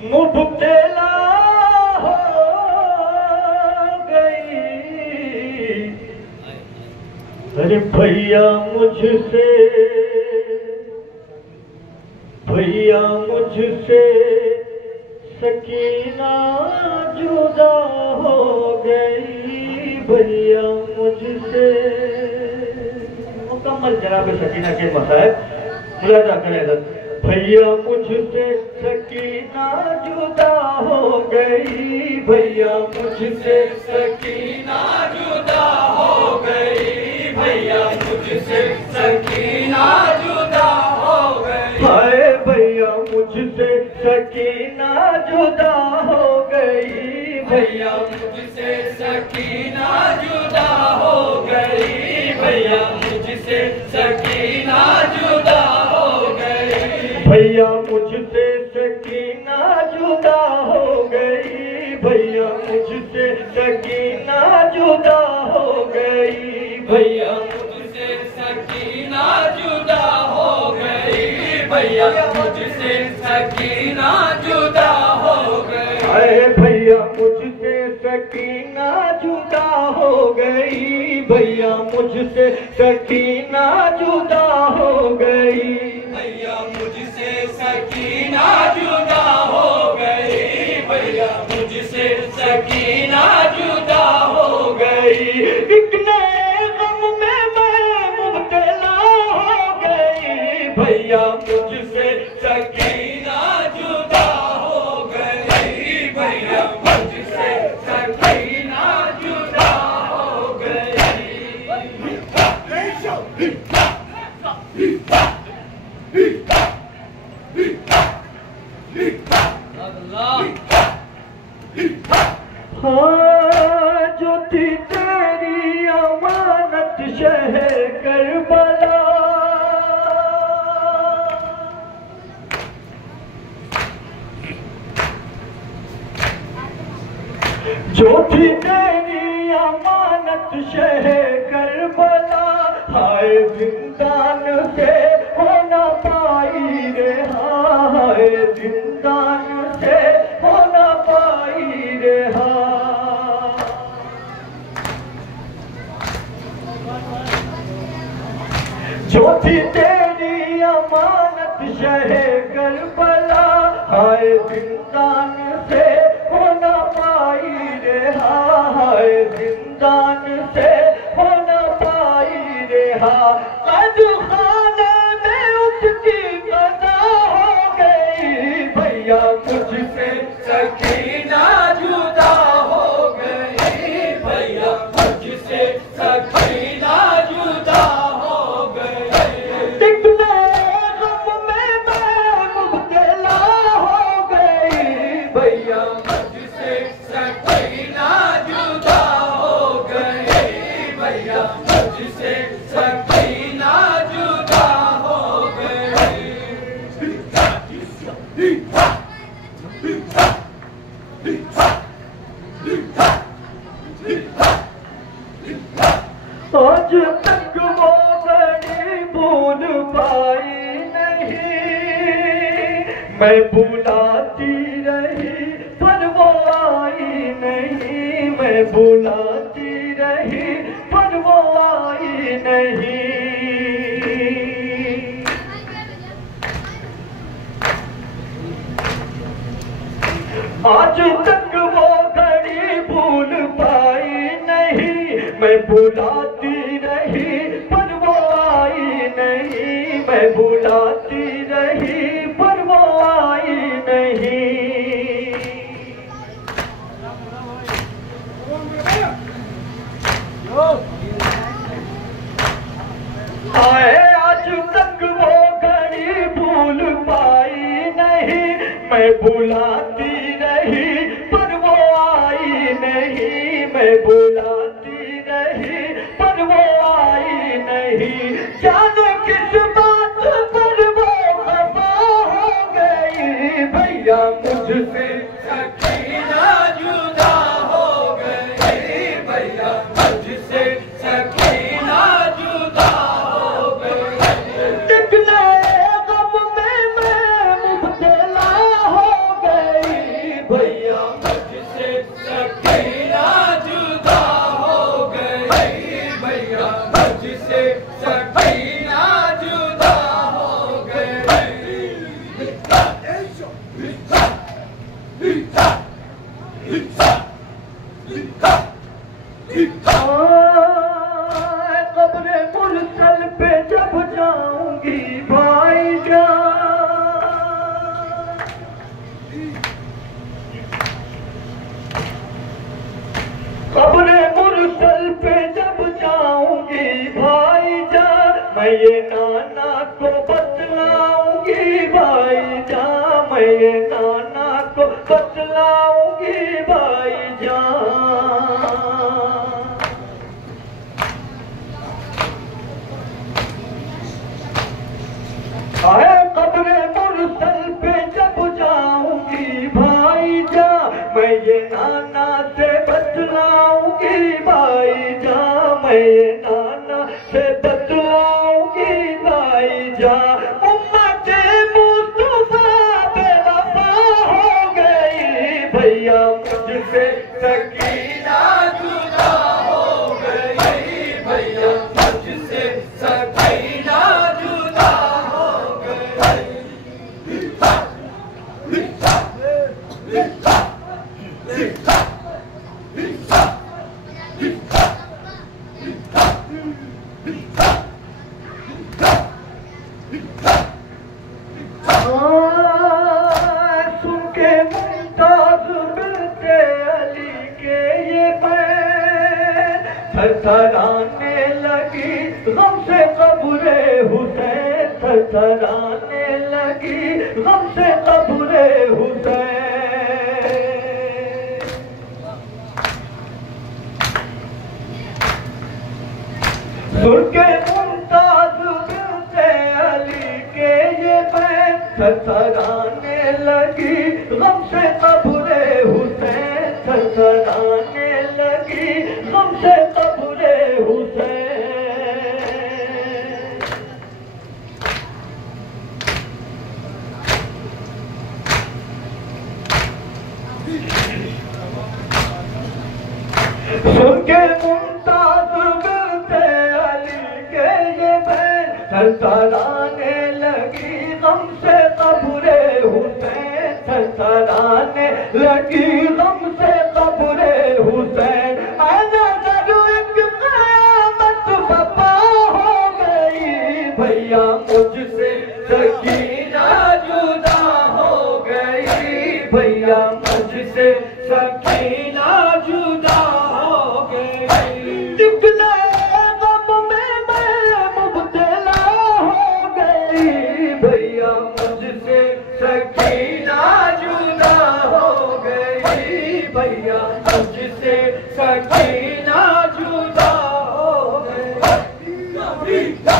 मुबतला हो गई। अरे भैया मुझसे सकीना जुदा हो गई। भैया मुझसे मुकम्मल जनाब सकीना के मसाइब मुलाजा करें। भैया मुझसे सकीना जुदा हो गई। भैया मुझसे सकीना जुदा हो गई। भैया मुझसे सकीना जुदा हो गई। हाय भैया मुझसे सकीना जुदा हो गई। भैया मुझसे सकीना जुदा हो गई। भैया मुझसे सकीना जुदा हो गई। भैया मुझसे सकीना जुदा हो गई। भैया मुझसे सकीना जुदा हो गई। भैया मुझसे सकीना जुदा हो गई। भैया मुझसे सकीना जुदा हो गई। अरे भैया मुझसे सकीना जुदा हो गई। भैया मुझसे सकीना जुदा हो गई। भैया मुझसे सकीना जुदा हो गई। भैया मुझसे सकीना जुदा हो गई। एक नए गम में मैं मुब्तला हो गई। भैया मुझसे सकीना जुदा हो गई। भैया मुझसे सकीना जुदा हो गई। हाँ जो थी तेरी अमानत शहर करबला। जो थी तेरी अमानत शहर करबला। हाय जिंदान से हो ना पाई रे। हाय जिंदान से हो ना पाई रे। जो थी तेरी अमानत शहे करबला। हाय जिंदान से हो ना पाई रे। हाय जिंदान से हो ना पाई रे। कद खाने में उसकी कदा हो गई। भैया मुझसे सकीना जुदा हो गई। भैया मुझसे सकीना जुदा हो गई। दिखने गम में मैं मुब्तला हो गई। भैया मुझसे सकीना जुदा हो गई। भैया मुझसे सकीना जुदा हो गई। आज तक वो बड़ी भूल पाई नहीं। मैं बुलाती रही पर वो आई नहीं। मैं बुलाती रही पर वो आई नहीं। आज तक वो घड़ी भूल पाई नहीं। मैं बुलाती रही पर वो आई नहीं। मैं बुलाती रही पर वो आई नहीं। आए आज तक वो घड़ी भूल पाई नहीं। मैं बुलाती रही पर वो आई नहीं। मैं बुलाती रही पर वो आई नहीं। जाने किस बात पर वो खफा हो गई। भैया मुझसे सकीना जुदा हो गई। भैया मुझसे सकीना जुदा हो गई। दिखने गम में मैं मुब्तला हो गई। भाईजान। कब्रे मुरसल पे जब जाऊंगी भाईजान, मैं ये नाना को बतलाऊंगी भाईजान, मैं ये नाना को बतलाऊंगी भाईजान। आए कब्रे मुरसल पे जब जाऊंगी भाईजान, मैं ये नाना से बतलाऊंगी भाईजान, मैं ये नाना से बतलाऊंगी भाईजान। उम्मते मुस्तफा बेवफा हो गई भैया, मुझसे सकीना जुदा हो गई भैया, मुझसे सकीना जुदा हो गई। सुन के मुमताज मिलते अली के ये बैन, थरथराने लगी गम से कब्रे हुसैन, थरथराने लगी गम से कब्रे हुसैन। सुन के मुमताज मिलते अली के ये बैन, थरथराने लगी गम से कब्रे हुसैन, थरथराने लगी गम से कब्रे हुसैन। सुन के मुमताज मिलते अली के ये बैन, थरथराने लगी गम से कब्रे हुसैन, थरथराने लगी गम से कब्रे हुसैन। आना जरूर एक क़यामत बपा हो गई भैया, मुझसे सकीना जुदा हो गई भैया, मुझसे सकीना जुदा हो गई। निकले गम में मैं मुब्तला हो गई भैया, मुझसे सकीना जुदा हो गई भैया, मुझसे सकीना